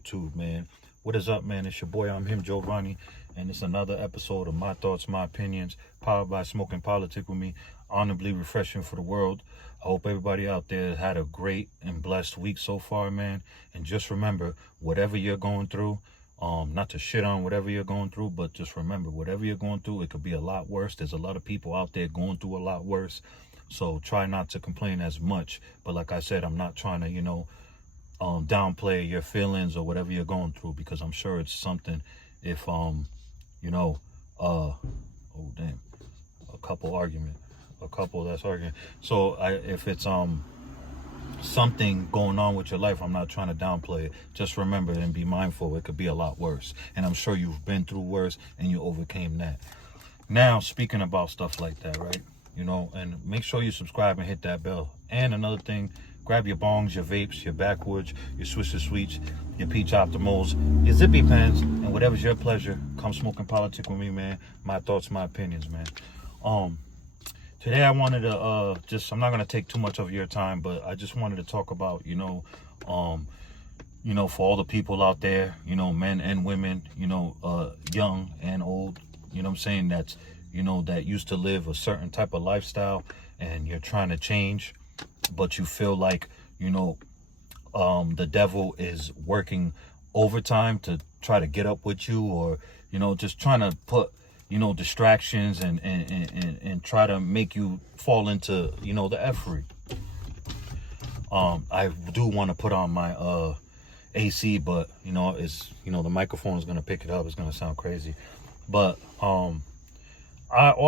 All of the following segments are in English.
YouTube, man. What is up, man? It's your boy, I'm him, Giovanni, and it's another episode of My Thoughts, My Opinions, powered by Smoke and Politics with Me, honorably refreshing for the world. I hope everybody out there had a great and blessed week so far, man. And just remember, whatever you're going through, not to shit on whatever you're going through, but just remember, whatever you're going through, it could be a lot worse. There's a lot of people out there going through a lot worse. So try not to complain as much. But like I said, I'm not trying to, downplay your feelings or whatever you're going through, because I'm sure it's something. If oh damn, a couple that's arguing. So if it's something going on with your life, I'm not trying to downplay it. Just remember and be mindful, it could be a lot worse, and I'm sure you've been through worse and you overcame that. Now, speaking about stuff like that, right, and make sure you subscribe and hit that bell. And another thing, grab your bongs, your vapes, your backwoods, your Swisher Sweets, your Peach Optimals, your Zippy Pens, and whatever's your pleasure. Come smoke and politic with me, man. My thoughts, my opinions, man. Today I wanted to I'm not gonna take too much of your time, but I just wanted to talk about, for all the people out there, men and women, young and old, that's, that used to live a certain type of lifestyle, and you're trying to change, but you feel like, the devil is working overtime to try to get up with you, or, just trying to put, distractions and try to make you fall into, the effery. I do want to put on my AC, but, the microphone is going to pick it up. It's going to sound crazy. But all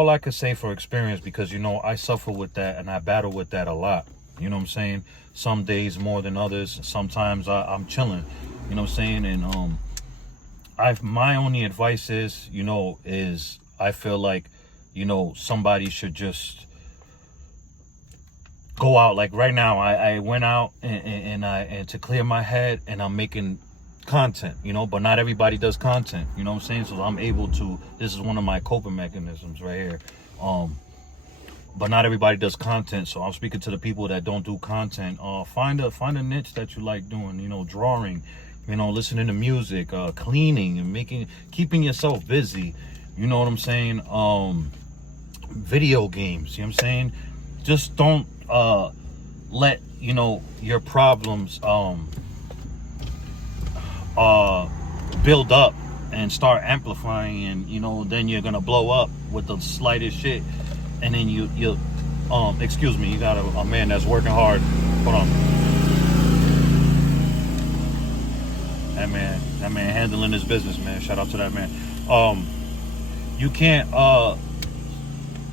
I could say for experience, because, I suffer with that and I battle with that a lot. You know what I'm saying? Some days more than others. Sometimes I'm chilling. You know what I'm saying? And my only advice is, I feel like, somebody should just go out. Like right now, I went out and to clear my head, and I'm making content, but not everybody does content. You know what I'm saying? So I'm able to. This is one of my coping mechanisms right here. But not everybody does content, so I'm speaking to the people that don't do content. Find a niche that you like doing, drawing, listening to music, cleaning, and keeping yourself busy. You know what I'm saying? Video games, you know what I'm saying? Just don't let, your problems build up and start amplifying, and, then you're gonna blow up with the slightest shit. And then you excuse me, you got a man that's working hard. Hold on. That man handling his business, man. Shout out to that man. You can't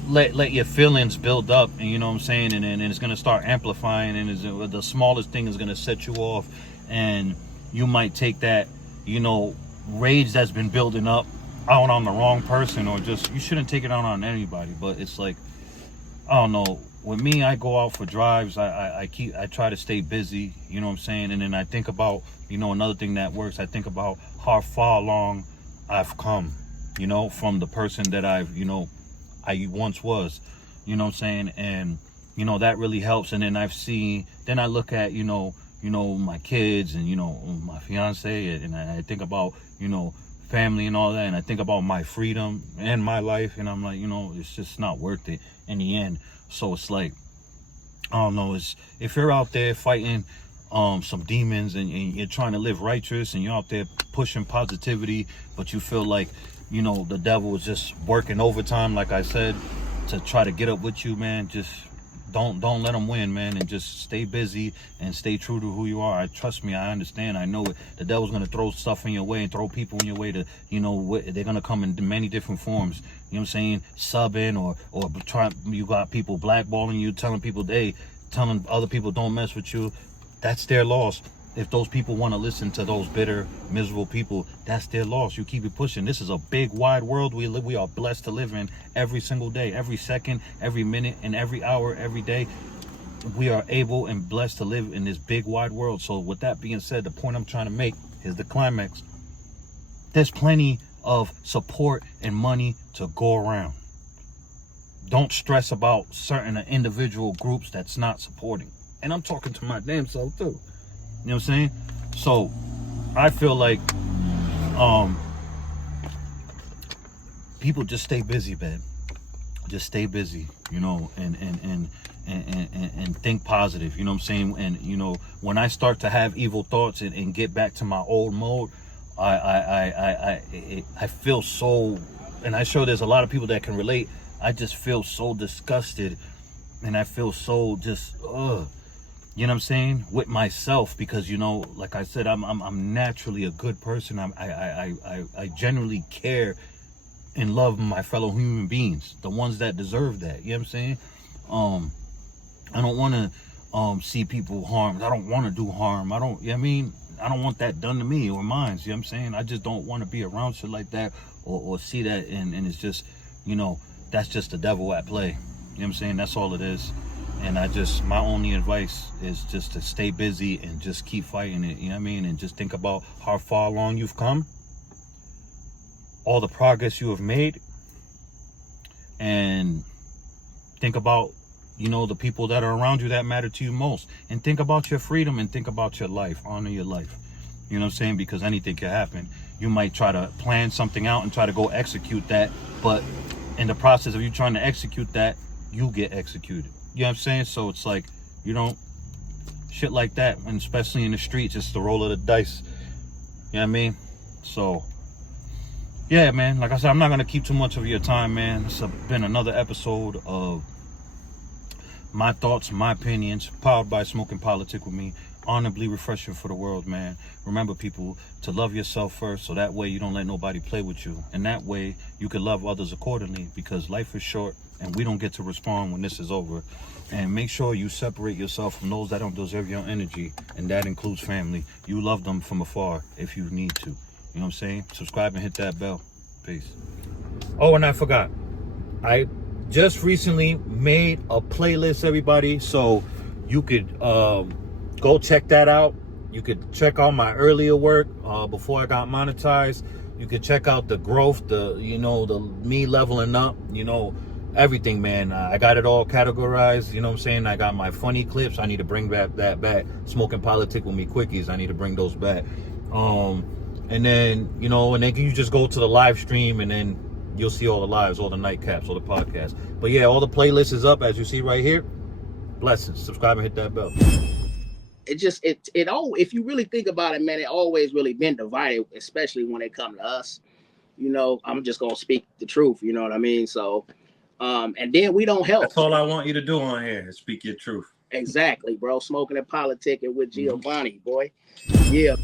let your feelings build up, and you know what I'm saying, and it's gonna start amplifying, and the smallest thing is gonna set you off, and you might take that, rage that's been building up out on the wrong person, or just, you shouldn't take it out on anybody. But it's like, I don't know, with me, I go out for drives, I try to stay busy, you know what I'm saying, and then I think about, another thing that works, I think about how far along I've come, from the person that I once was, you know what I'm saying, and that really helps. And then I look at, my kids and, my fiance, and I think about, family and all that, and I think about my freedom and my life, and I'm like, it's just not worth it in the end. So it's like, I don't know, if you're out there fighting some demons, and you're trying to live righteous, and you're out there pushing positivity, but you feel like, the devil is just working overtime, like I said, to try to get up with you, man, just don't let them win, man, and just stay busy and stay true to who you are. Trust me, I understand. I know it. The devil's gonna throw stuff in your way and throw people in your way to, they're gonna come in many different forms. You know what I'm saying? Subbing or you got people blackballing you, telling people, telling other people don't mess with you. That's their loss. if those people want to listen to those bitter, miserable people, that's their loss. You keep it pushing. This is a big, wide world we are blessed to live in every single day, every second, every minute, and every hour, every day. We are able and blessed to live in this big, wide world. So with that being said, the point I'm trying to make is the climax. There's plenty of support and money to go around. Don't stress about certain individual groups that's not supporting. And I'm talking to my damn self too. You know what I'm saying? So I feel like people just stay busy, man. Just stay busy, you know, and think positive, you know what I'm saying? And you know, when I start to have evil thoughts and get back to my old mode, I feel so, and I'm sure there's a lot of people that can relate. I just feel so disgusted, and I feel so just you know what I'm saying, with myself, because, you know, like I said, I'm naturally a good person. I genuinely care and love my fellow human beings, the ones that deserve that. You know what I'm saying? I don't want to see people harmed. I don't want to do harm. I don't, you know what I mean? I don't want that done to me or mine. You know what I'm saying? I just don't want to be around shit like that or see that, and it's just, you know, that's just the devil at play. You know what I'm saying? That's all it is. And my only advice is just to stay busy and just keep fighting it. You know what I mean? And just think about how far along you've come, all the progress you have made, and think about, you know, the people that are around you that matter to you most. And think about your freedom and think about your life. Honor your life. You know what I'm saying? Because anything can happen. You might try to plan something out and try to go execute that, but in the process of you trying to execute that, you get executed. You know what I'm saying? So it's like, you don't, shit like that, and especially in the streets, it's the roll of the dice. You know what I mean? So, yeah, man, like I said, I'm not going to keep too much of your time, man. It's been another episode of my thoughts, my opinions, powered by Smoke and Politic with me. Honorably refreshing for the world, man. Remember, people, to love yourself first, so that way you don't let nobody play with you. And that way you can love others accordingly, because life is short and we don't get to respond when this is over. And make sure you separate yourself from those that don't deserve your energy, and that includes family. You love them from afar if you need to. You know what I'm saying? Subscribe and hit that bell. Peace. Oh, and I forgot. I just recently made a playlist, everybody, so you could go check that out. You could check out my earlier work before I got monetized. You could check out the growth, the me leveling up, everything, man. I got it all categorized. You know what I'm saying? I got my funny clips. I need to bring that back. Smoke and Politic with Me quickies. I need to bring those back. And then you just go to the live stream, and then you'll see all the lives, all the nightcaps, all the podcasts. But yeah, all the playlists is up, as you see right here. Blessings. Subscribe and hit that bell. It all, if you really think about it, man, it always really been divided, especially when it come to us. I'm just gonna speak the truth. You know what I mean? So, and then we don't help. That's all I want you to do on here is speak your truth. Exactly, bro. Smoking and politicking with Giovanni, boy. Yeah.